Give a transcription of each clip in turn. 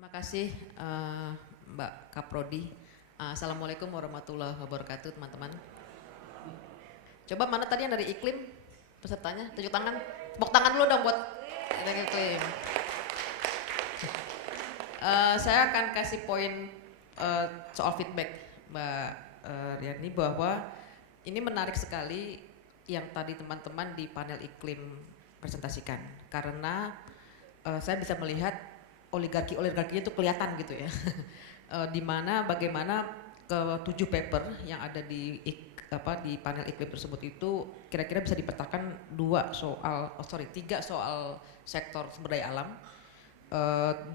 Terima kasih Mbak Kaprodi. Assalamualaikum warahmatullahi wabarakatuh teman-teman. Coba mana tadi yang dari iklim pesertanya? Tunjuk tangan. Tepuk tangan dulu dong buat dari iklim. Saya akan kasih poin soal feedback Mbak Riani bahwa ini menarik sekali yang tadi teman-teman di panel iklim presentasikan. Karena saya bisa melihat oligarki-oligarkinya itu kelihatan gitu ya. Dimana bagaimana ke-7 paper yang ada di panel iklim tersebut itu kira-kira bisa dipetakan 3 soal sektor sumber daya alam, 2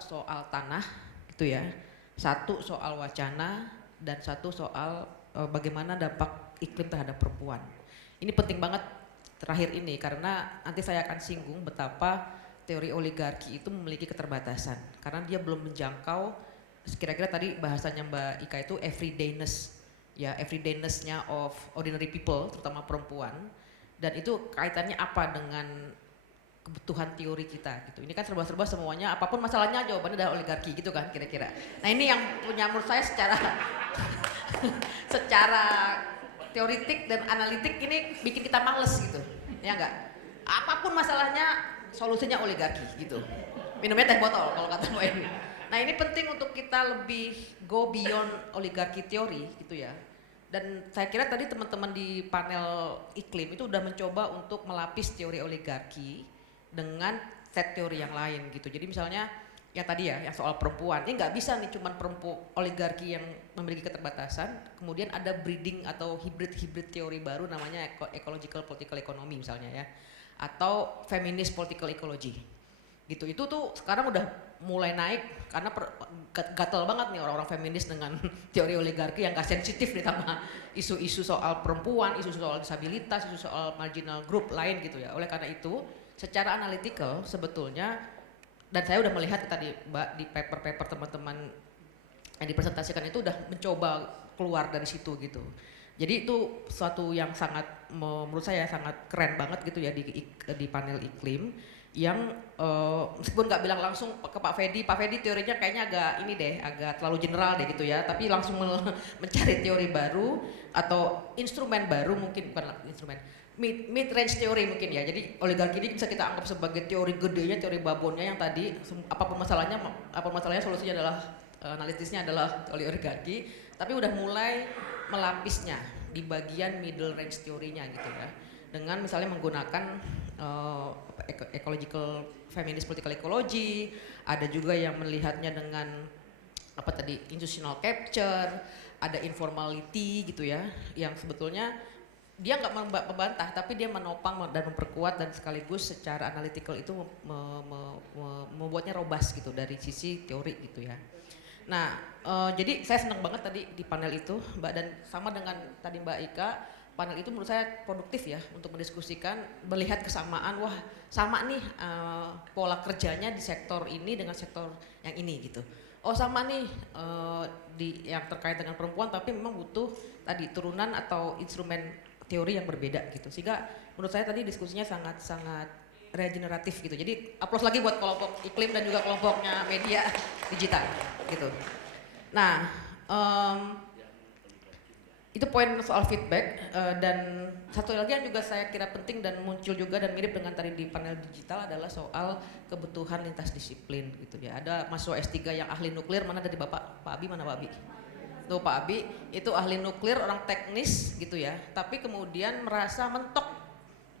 soal tanah gitu ya, 1 soal wacana, dan 1 soal bagaimana dampak iklim terhadap perempuan. Ini penting banget terakhir ini karena nanti saya akan singgung betapa teori oligarki itu memiliki keterbatasan karena dia belum menjangkau kira-kira tadi bahasanya Mbak Ika itu everydayness ya, everydayness-nya of ordinary people terutama perempuan, dan itu kaitannya apa dengan kebutuhan teori kita gitu. Ini kan serba-serba semuanya, apapun masalahnya jawabannya adalah oligarki gitu kan kira-kira. Nah ini yang punya menurut saya secara teoritik dan analitik ini bikin kita males gitu ya enggak, apapun masalahnya solusinya oligarki gitu. Minumnya teh botol kalau kata Mbak Eni. Nah ini penting untuk kita lebih go beyond oligarki teori gitu ya. Dan saya kira tadi teman-teman di panel iklim itu udah mencoba untuk melapis teori oligarki dengan set teori yang lain gitu. Jadi misalnya yang tadi ya, yang soal perempuan, ini nggak bisa nih cuman oligarki yang memiliki keterbatasan, kemudian ada breeding atau hybrid teori baru namanya ecological political economy misalnya ya, atau feminist political ecology gitu. Itu tuh sekarang udah mulai naik karena gatel banget nih orang-orang feminis dengan teori oligarki yang gak sensitif nih sama isu-isu soal perempuan, isu soal disabilitas, isu soal marginal group lain gitu ya. Oleh karena itu secara analytical sebetulnya, dan saya udah melihat tadi Mbak di paper-paper teman-teman yang dipresentasikan itu udah mencoba keluar dari situ gitu. Jadi itu suatu yang sangat menurut saya sangat keren banget gitu ya di panel iklim yang meskipun nggak bilang langsung ke Pak Fedi teorinya kayaknya agak terlalu general deh gitu ya, tapi langsung mencari teori baru atau instrumen baru, mungkin bukan instrumen mid range teori mungkin ya. Jadi oligarki ini bisa kita anggap sebagai teori gedenya, teori babonnya yang tadi apapun masalahnya solusinya adalah analitisnya adalah oligarki, tapi udah mulai melapisnya di bagian middle range teorinya gitu ya, dengan misalnya menggunakan ecological feminist political ecology, ada juga yang melihatnya dengan institutional capture, ada informality gitu ya, yang sebetulnya dia nggak membantah tapi dia menopang dan memperkuat dan sekaligus secara analytical itu membuatnya robust gitu dari sisi teori gitu ya. Nah, jadi saya senang banget tadi di panel itu Mbak, dan sama dengan tadi Mbak Ika, panel itu menurut saya produktif ya untuk mendiskusikan, melihat kesamaan, wah sama nih pola kerjanya di sektor ini dengan sektor yang ini gitu. Oh sama nih di yang terkait dengan perempuan, tapi memang butuh tadi turunan atau instrumen teori yang berbeda gitu. Sehingga menurut saya tadi diskusinya sangat regeneratif gitu. Jadi aplaus lagi buat kelompok iklim dan juga kelompoknya media digital gitu. Nah, itu poin soal feedback, dan satu lagi yang juga saya kira penting dan muncul juga dan mirip dengan tadi di panel digital adalah soal kebutuhan lintas disiplin gitu ya. Ada mahasiswa S3 yang ahli nuklir, mana dari Bapak? Pak Abi mana Pak Abi? Tuh Pak Abi itu ahli nuklir, orang teknis gitu ya, tapi kemudian merasa mentok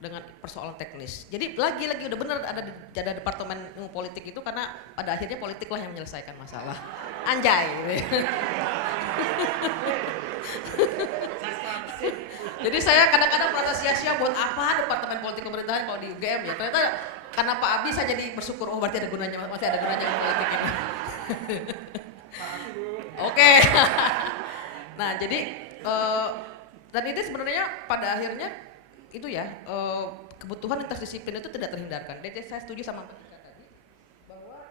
dengan persoalan teknis. Jadi lagi-lagi udah bener ada departemen ilmu politik itu karena pada akhirnya politik lah yang menyelesaikan masalah. Anjay. Jadi saya kadang-kadang merasa sia-sia buat apa departemen politik pemerintahan kalau di UGM ya. Ternyata karena Pak Abi saya jadi bersyukur, oh berarti masih ada gunanya politik ini. Oke. Nah jadi dan itu sebenarnya pada akhirnya itu ya kebutuhan lintas disiplin itu tidak terhindarkan. Jadi saya setuju sama Mbak Ika tadi bahwa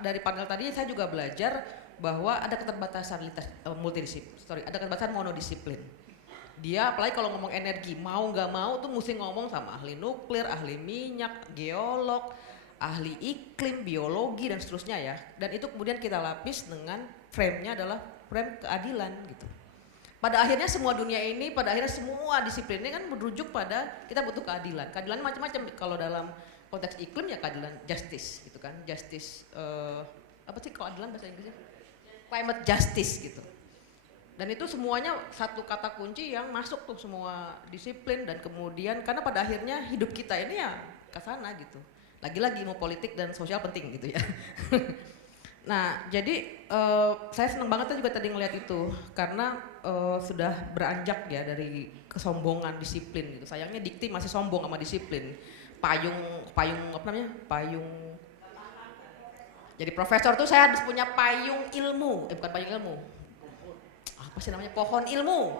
dari panel tadi saya juga belajar bahwa ada keterbatasan ada keterbatasan monodisiplin. Dia apalagi kalau ngomong energi, mau nggak mau tuh mesti ngomong sama ahli nuklir, ahli minyak, geolog, ahli iklim, biologi dan seterusnya ya. Dan itu kemudian kita lapis dengan frame-nya adalah frame keadilan gitu. Pada akhirnya semua dunia ini, pada akhirnya semua disiplin ini kan merujuk pada kita butuh keadilan. Keadilan macam-macam, kalau dalam konteks iklim ya keadilan justice gitu kan. Justice, apa sih keadilan bahasa Inggrisnya? Climate justice gitu. Dan itu semuanya satu kata kunci yang masuk tuh semua disiplin, dan kemudian karena pada akhirnya hidup kita ini ya ke sana gitu. Lagi-lagi mau politik dan sosial penting gitu ya. Nah, jadi saya senang banget juga tadi ngelihat itu karena sudah beranjak ya dari kesombongan disiplin gitu. Sayangnya dikti masih sombong sama disiplin. Payung apa namanya? Payung. Jadi profesor tuh saya harus punya payung ilmu, bukan payung ilmu. Apa sih namanya? Pohon ilmu.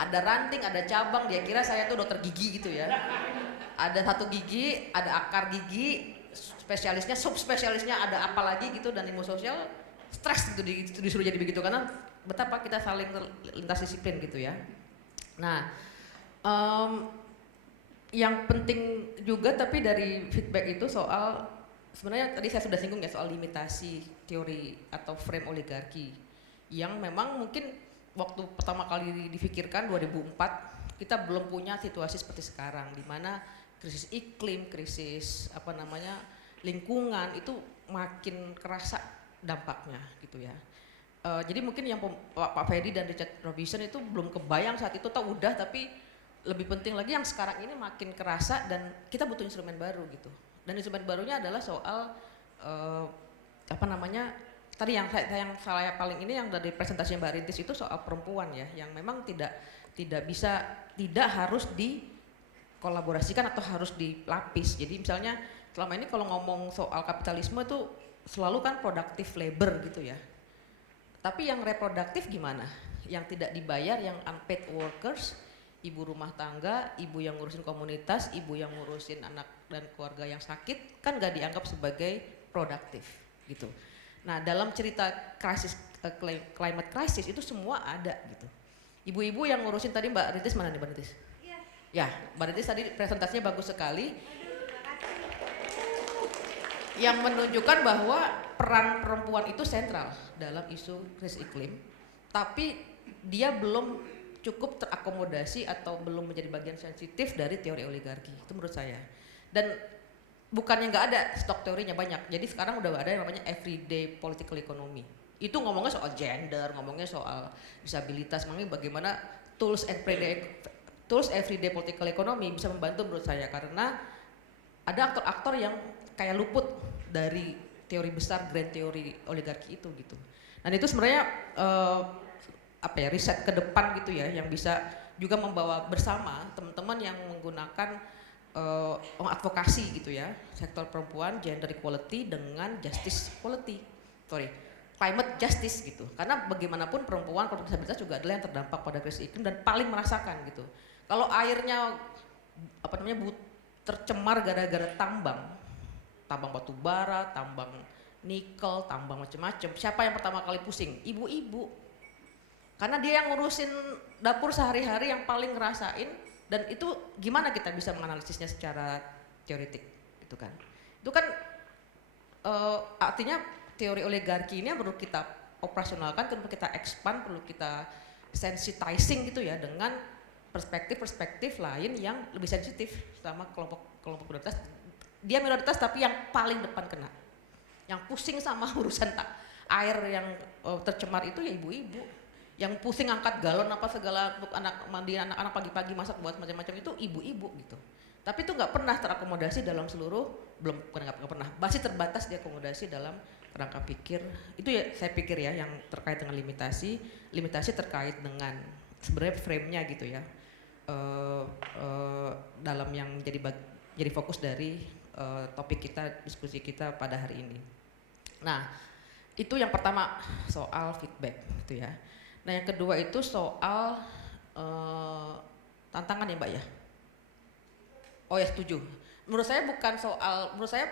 Ada ranting, ada cabang, dia kira saya tuh dokter gigi gitu ya. Ada satu gigi, ada akar gigi, spesialisnya, subspesialisnya ada apa lagi gitu, dan ilmu sosial stres gitu disuruh jadi begitu karena betapa kita saling lintas disiplin gitu ya. Nah, yang penting juga tapi dari feedback itu soal sebenarnya tadi saya sudah singgung ya soal limitasi teori atau frame oligarki yang memang mungkin waktu pertama kali difikirkan 2004 kita belum punya situasi seperti sekarang di mana krisis iklim, krisis apa namanya lingkungan itu makin kerasa dampaknya gitu ya. Jadi mungkin yang Pak Ferry dan Richard Robinson itu belum kebayang saat itu, tahu udah, tapi lebih penting lagi yang sekarang ini makin kerasa dan kita butuh instrumen baru gitu. Dan instrumen barunya adalah soal apa namanya tadi yang saya paling ini yang dari presentasi Mbak Rintis itu soal perempuan ya, yang memang tidak harus dikolaborasikan atau harus dilapis. Jadi misalnya selama ini kalau ngomong soal kapitalisme itu selalu kan productive labor gitu ya. Tapi yang reproduktif gimana? Yang tidak dibayar, yang unpaid workers, ibu rumah tangga, ibu yang ngurusin komunitas, ibu yang ngurusin anak dan keluarga yang sakit kan gak dianggap sebagai produktif gitu. Nah dalam cerita krisis climate crisis itu semua ada gitu. Ibu-ibu yang ngurusin tadi Mbak Rintis mana nih Mbak Rintis? Iya. Ya Mbak Rintis tadi presentasinya bagus sekali. Yang menunjukkan bahwa peran perempuan itu sentral dalam isu krisis iklim, tapi dia belum cukup terakomodasi atau belum menjadi bagian sensitif dari teori oligarki, itu menurut saya. Dan bukannya nggak ada, stok teorinya banyak. Jadi sekarang udah ada yang namanya everyday political economy. Itu ngomongnya soal gender, ngomongnya soal disabilitas, ngomongnya bagaimana tools everyday political economy bisa membantu menurut saya, karena ada aktor-aktor yang kayak luput dari teori besar grand teori oligarki itu gitu. Dan itu sebenarnya riset ke depan gitu ya, yang bisa juga membawa bersama teman-teman yang menggunakan mengadvokasi gitu ya sektor perempuan, gender equality dengan climate justice gitu. Karena bagaimanapun perempuan kelompok disabilitas juga adalah yang terdampak pada krisis iklim dan paling merasakan gitu. Kalau airnya tercemar gara-gara tambang batu bara, tambang nikel, tambang macam-macam, siapa yang pertama kali pusing? Ibu-ibu. Karena dia yang ngurusin dapur sehari-hari, yang paling ngerasain, dan itu gimana kita bisa menganalisisnya secara teoritik gitu kan. Itu kan artinya teori oligarki ini perlu kita operasionalkan, perlu kita expand, perlu kita sensitizing gitu ya dengan perspektif-perspektif lain yang lebih sensitif sama kelompok minoritas. Dia minoritas tapi yang paling depan kena. Yang pusing sama urusan air yang tercemar itu ya ibu-ibu. Yang pusing angkat galon apa segala untuk anak-anak pagi-pagi masak buat macam-macam itu ibu-ibu gitu. Tapi itu nggak pernah terakomodasi dalam seluruh, nggak pernah, masih terbatas diakomodasi dalam kerangka pikir. Itu ya saya pikir ya yang terkait dengan limitasi terkait dengan sebenarnya frame-nya gitu ya. Dalam yang jadi fokus dari topik kita, diskusi kita pada hari ini. Nah, itu yang pertama soal feedback gitu ya. Nah, yang kedua itu soal tantangan ya Mbak ya. Oh ya setuju. Menurut saya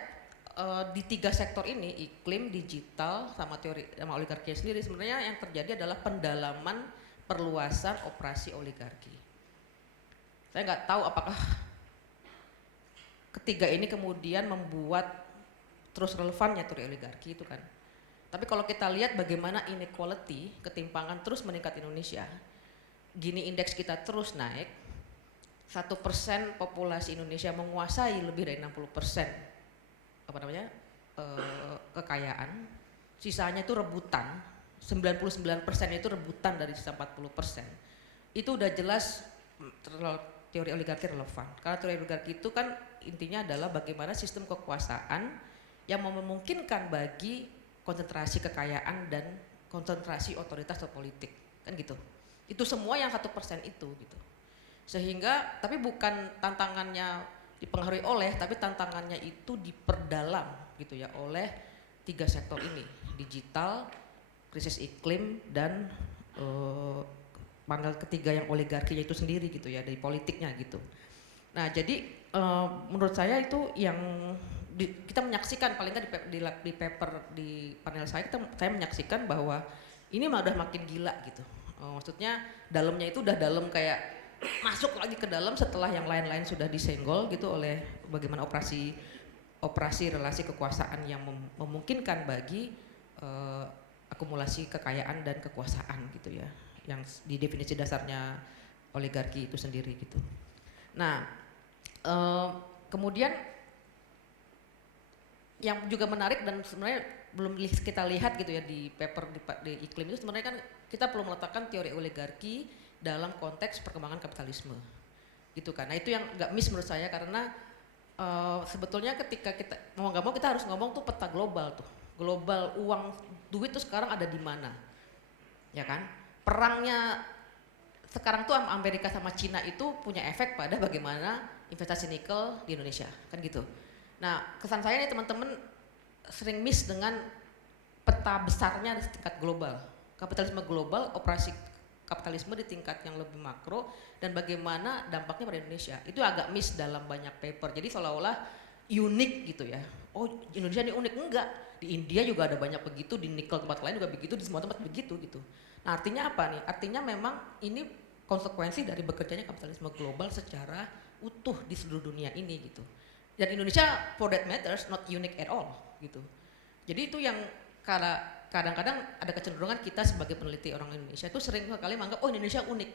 di 3 sektor ini, iklim, digital, sama teori sama oligarki sendiri, sebenarnya yang terjadi adalah pendalaman perluasan operasi oligarki. Saya nggak tahu apakah ketiga ini kemudian membuat terus relevannya teori oligarki itu kan. Tapi kalau kita lihat bagaimana inequality, ketimpangan terus meningkat di Indonesia, Gini indeks kita terus naik, 1% populasi Indonesia menguasai lebih dari 60% kekayaan, sisanya itu rebutan, 99% itu rebutan dari sisa 40%. Itu udah jelas teori oligarki relevan. Karena teori oligarki itu kan intinya adalah bagaimana sistem kekuasaan yang memungkinkan bagi konsentrasi kekayaan dan konsentrasi otoritas atau politik, kan gitu. Itu semua yang 1% itu gitu. Sehingga tapi bukan tantangannya dipengaruhi oleh, tapi tantangannya itu diperdalam gitu ya oleh 3 sektor ini, digital, krisis iklim, dan panel ketiga yang oligarkinya itu sendiri gitu ya, dari politiknya gitu. Nah jadi menurut saya itu yang kita menyaksikan paling nggak di paper di panel saya menyaksikan bahwa ini udah makin gila gitu. Maksudnya dalamnya itu udah dalam kayak masuk lagi ke dalam setelah yang lain-lain sudah disenggol gitu oleh bagaimana operasi relasi kekuasaan yang memungkinkan bagi akumulasi kekayaan dan kekuasaan gitu ya, yang di definisi dasarnya oligarki itu sendiri gitu. Nah kemudian yang juga menarik dan sebenarnya belum kita lihat gitu ya di paper di iklim itu sebenarnya kan kita perlu meletakkan teori oligarki dalam konteks perkembangan kapitalisme gitu kan. Nah itu yang agak miss menurut saya karena sebetulnya ketika kita mau nggak mau kita harus ngomong tuh peta global tuh, global uang duit tuh sekarang ada di mana, ya kan? Perangnya sekarang tuh Amerika sama Cina itu punya efek pada bagaimana investasi nikel di Indonesia, kan gitu. Nah kesan saya nih teman-teman sering miss dengan peta besarnya di tingkat global, kapitalisme global, operasi kapitalisme di tingkat yang lebih makro, dan bagaimana dampaknya pada Indonesia. Itu agak miss dalam banyak paper, jadi seolah-olah unik gitu ya. Oh Indonesia ini unik, enggak. Di India juga ada banyak begitu, di nikel tempat lain juga begitu, di semua tempat begitu gitu. Nah artinya apa nih? Artinya memang ini konsekuensi dari bekerjanya kapitalisme global secara utuh di seluruh dunia ini gitu. Dan Indonesia for that matters not unique at all gitu. Jadi itu yang kadang-kadang ada kecenderungan kita sebagai peneliti orang Indonesia itu sering kali menganggap oh Indonesia unik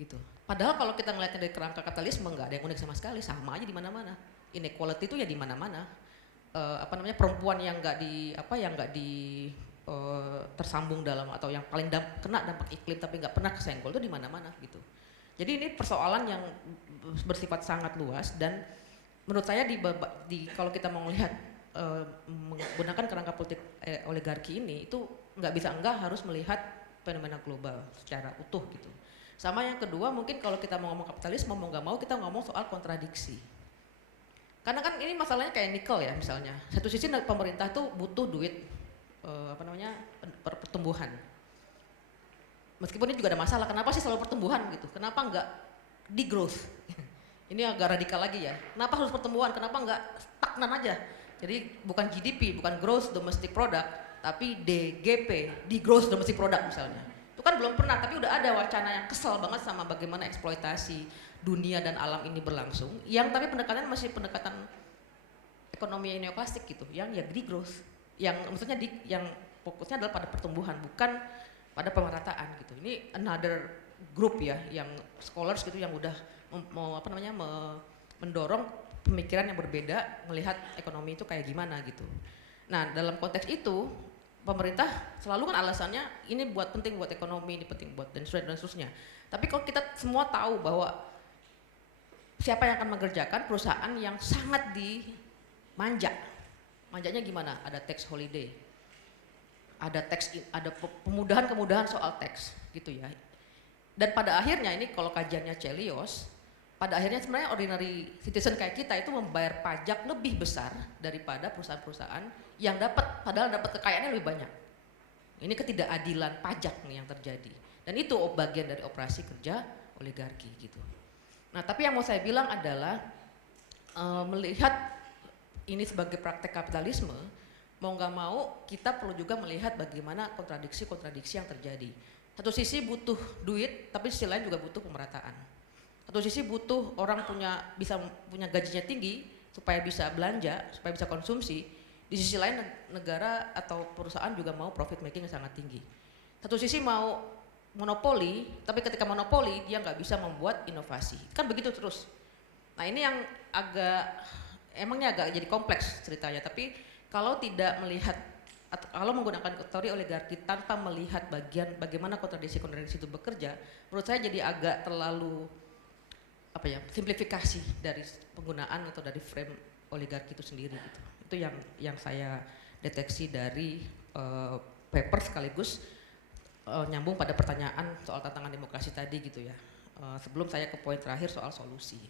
gitu. Padahal kalau kita ngelihatnya dari kerangka kapitalisme nggak ada yang unik sama sekali, sama aja di mana-mana. Inequality itu ya di mana-mana. Perempuan yang nggak tersambung dalam atau yang paling kena dampak iklim tapi nggak pernah kesenggol itu di mana-mana gitu. Jadi ini persoalan yang bersifat sangat luas dan menurut saya kalau kita mau melihat menggunakan kerangka politik oligarki ini itu nggak harus melihat fenomena global secara utuh gitu. Sama yang kedua mungkin kalau kita mau ngomong kapitalisme mau nggak mau kita ngomong soal kontradiksi. Karena kan ini masalahnya kayak nikel ya misalnya. Satu sisi pemerintah tuh butuh duit pertumbuhan. Meskipun ini juga ada masalah, kenapa sih selalu pertumbuhan gitu? Kenapa nggak degrowth? Ini agak radikal lagi ya. Kenapa harus pertumbuhan? Kenapa nggak stagnan aja? Jadi bukan GDP, bukan gross domestic product, tapi DGP, degrowth domestic product misalnya. Itu kan belum pernah, tapi udah ada wacana yang kesel banget sama bagaimana eksploitasi dunia dan alam ini berlangsung. Yang tapi pendekatan masih pendekatan ekonomi neoklasik gitu, yang ya degrowth. Yang maksudnya yang fokusnya adalah pada pertumbuhan, bukan pada pemerataan gitu. Ini another group ya, yang scholars gitu yang udah mendorong pemikiran yang berbeda melihat ekonomi itu kayak gimana gitu. Nah dalam konteks itu pemerintah selalu kan alasannya ini penting buat ekonomi, ini penting buat dan seterusnya. Tapi kalau kita semua tahu bahwa siapa yang akan mengerjakan perusahaan yang sangat manjanya gimana? Ada tax holiday, ada kemudahan soal tax gitu ya. Dan pada akhirnya ini kalau kajiannya Chelios, pada akhirnya sebenarnya ordinary citizen kayak kita itu membayar pajak lebih besar daripada perusahaan-perusahaan yang padahal dapat kekayaannya lebih banyak. Ini ketidakadilan pajak nih yang terjadi. Dan itu bagian dari operasi kerja oligarki gitu. Nah tapi yang mau saya bilang adalah melihat ini sebagai praktek kapitalisme, mau nggak mau kita perlu juga melihat bagaimana kontradiksi-kontradiksi yang terjadi. Satu sisi butuh duit, tapi sisi lain juga butuh pemerataan. Satu sisi butuh orang bisa punya gajinya tinggi, supaya bisa belanja, supaya bisa konsumsi. Di sisi lain negara atau perusahaan juga mau profit making yang sangat tinggi. Satu sisi mau monopoli, tapi ketika monopoli dia nggak bisa membuat inovasi. Kan begitu terus. Nah ini yang emangnya agak jadi kompleks ceritanya. Tapi kalau tidak melihat, atau kalau menggunakan teori oligarki tanpa melihat bagaimana kontradiksi itu bekerja, menurut saya jadi agak terlalu simplifikasi dari penggunaan atau dari frame oligarki itu sendiri gitu. Itu yang saya deteksi dari paper sekaligus nyambung pada pertanyaan soal tantangan demokrasi tadi gitu ya. Sebelum saya ke poin terakhir soal solusi.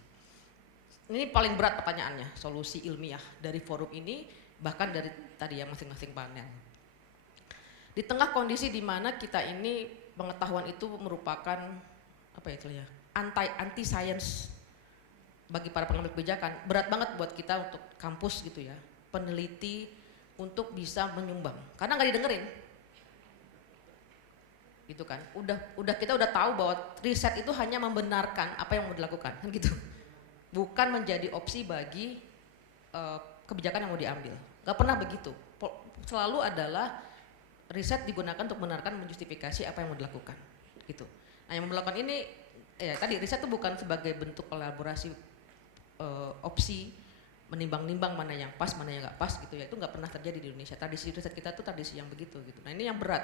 Ini paling berat pertanyaannya, solusi ilmiah dari forum ini bahkan dari tadi ya masing-masing panel. Di tengah kondisi di mana kita ini pengetahuan itu merupakan anti science bagi para pengambil kebijakan, berat banget buat kita untuk kampus gitu ya, peneliti untuk bisa menyumbang karena nggak didengerin gitu kan. Kita udah tahu bahwa riset itu hanya membenarkan apa yang mau dilakukan kan gitu, bukan menjadi opsi bagi kebijakan yang mau diambil. Gak pernah begitu, selalu adalah riset digunakan untuk membenarkan, menjustifikasi apa yang mau dilakukan gitu. Nah yang melakukan ini tadi riset itu bukan sebagai bentuk kolaborasi opsi menimbang-nimbang mana yang pas mana yang nggak pas gitu ya, itu nggak pernah terjadi di Indonesia. Tradisi riset kita tuh tradisi yang begitu gitu. Nah ini yang berat.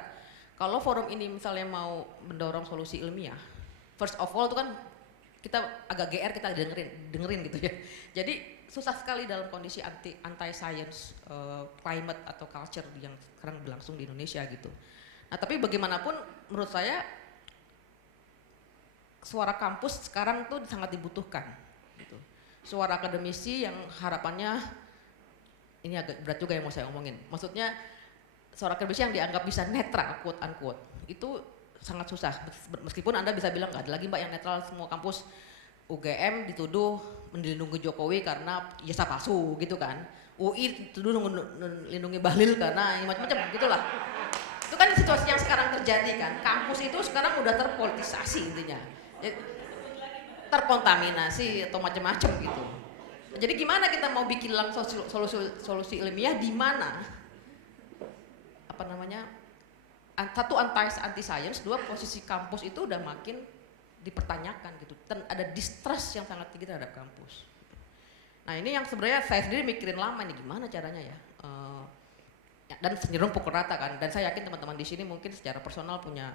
Kalau forum ini misalnya mau mendorong solusi ilmiah, first of all itu kan kita agak GR, kita dengerin gitu ya. Jadi susah sekali dalam kondisi anti science climate atau culture yang sekarang berlangsung di Indonesia gitu. Nah tapi bagaimanapun menurut saya suara kampus sekarang tuh sangat dibutuhkan gitu. Suara akademisi yang harapannya ini agak berat juga yang mau saya omongin. Maksudnya suara akademisi yang dianggap bisa netral, quote unquote, itu sangat susah. Meskipun Anda bisa bilang nggak ada lagi mbak yang netral, semua kampus UGM dituduh melindungi Jokowi karena ijazah palsu gitu kan. UI dituduh melindungi Bahlil karena macam-macam gitulah. Itu kan situasi yang sekarang terjadi kan. Kampus itu sekarang udah terpolitisasi intinya. Terkontaminasi atau macam-macam gitu. Jadi gimana kita mau bikin langsung solusi ilmiah di mana satu anti science, dua posisi kampus itu udah makin dipertanyakan gitu. Dan ada distrust yang sangat tinggi terhadap kampus. Nah ini yang sebenarnya saya sendiri mikirin lama nih gimana caranya ya. Dan cenderung pukul rata kan. Dan saya yakin teman-teman di sini mungkin secara personal punya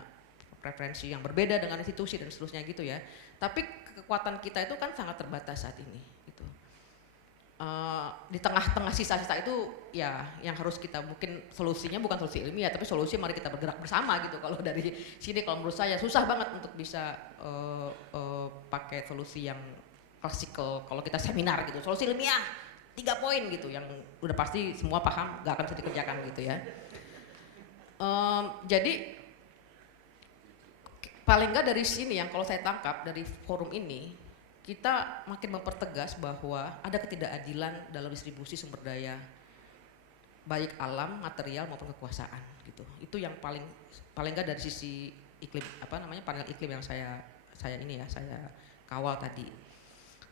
preferensi yang berbeda dengan institusi dan seterusnya gitu ya. Tapi kekuatan kita itu kan sangat terbatas saat ini. Gitu. Di tengah-tengah sisa-sisa itu ya yang harus kita mungkin solusinya bukan solusi ilmiah tapi solusi mari kita bergerak bersama gitu. Kalau dari sini kalau menurut saya susah banget untuk bisa pakai solusi yang klasikal kalau kita seminar gitu. Solusi ilmiah 3 poin gitu yang udah pasti semua paham gak akan bisa dikerjakan gitu ya. Jadi paling nggak dari sini yang kalau saya tangkap dari forum ini kita makin mempertegas bahwa ada ketidakadilan dalam distribusi sumber daya baik alam, material maupun kekuasaan gitu. Itu yang paling nggak dari sisi iklim panel iklim yang saya kawal tadi.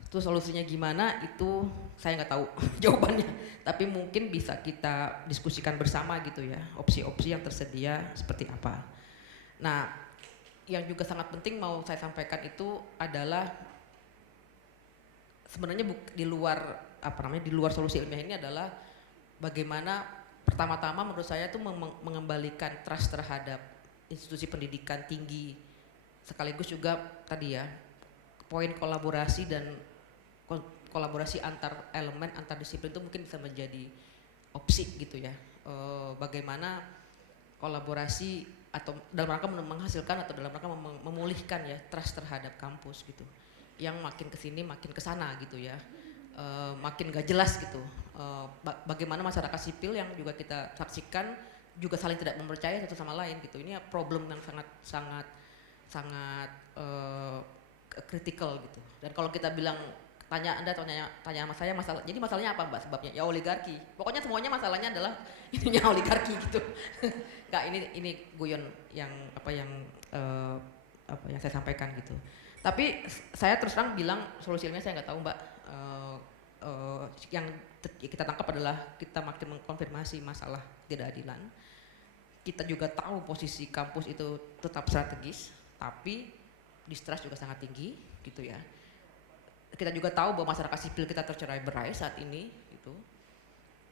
Itu solusinya gimana itu saya nggak tahu jawabannya. Tapi mungkin bisa kita diskusikan bersama gitu ya. Opsi-opsi yang tersedia seperti apa. Nah, yang juga sangat penting mau saya sampaikan itu adalah sebenarnya di luar solusi ilmiah ini adalah bagaimana pertama-tama menurut saya itu mengembalikan trust terhadap institusi pendidikan tinggi sekaligus juga tadi ya poin kolaborasi dan kolaborasi antar elemen antar disiplin itu mungkin bisa menjadi opsi gitu ya. Bagaimana kolaborasi atau dalam rangka menghasilkan atau dalam rangka memulihkan ya trust terhadap kampus gitu. Yang makin kesini makin kesana gitu ya, makin gak jelas gitu. Bagaimana masyarakat sipil yang juga kita saksikan juga saling tidak mempercayai satu sama lain gitu. Ini problem yang sangat kritikal gitu. Dan kalau kita bilang Anda tanya sama saya jadi masalahnya apa mbak sebabnya? Ya oligarki. Pokoknya semuanya masalahnya adalah ininya oligarki gitu. Enggak, ini guyon yang saya sampaikan gitu. Tapi saya terus terang bilang solusi ilmiah saya nggak tahu mbak. yang kita tangkap adalah kita makin mengkonfirmasi masalah ketidakadilan. Kita juga tahu posisi kampus itu tetap strategis, tapi distrust juga sangat tinggi, gitu ya. Kita juga tahu bahwa masyarakat sipil kita tercerai-berai saat ini, gitu.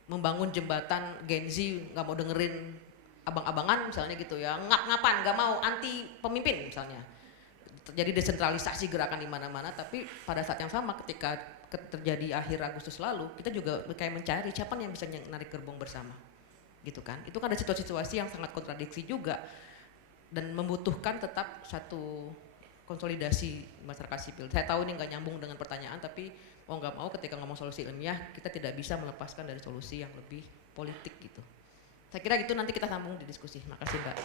Membangun jembatan Gen Z nggak mau dengerin abang-abangan misalnya gitu ya, ngap-ngapan, nggak mau, anti pemimpin misalnya. Terjadi desentralisasi gerakan di mana-mana, tapi pada saat yang sama ketika terjadi akhir Agustus lalu, kita juga kayak mencari siapa yang bisa narik gerbong bersama, gitu kan? Itu kan ada situasi-situasi yang sangat kontradiksi juga dan membutuhkan tetap satu konsolidasi masyarakat sipil. Saya tahu ini nggak nyambung dengan pertanyaan, tapi mau nggak mau ketika ngomong solusi ilmiah, kita tidak bisa melepaskan dari solusi yang lebih politik gitu. Saya kira gitu, nanti kita sambung di diskusi. Makasih Mbak.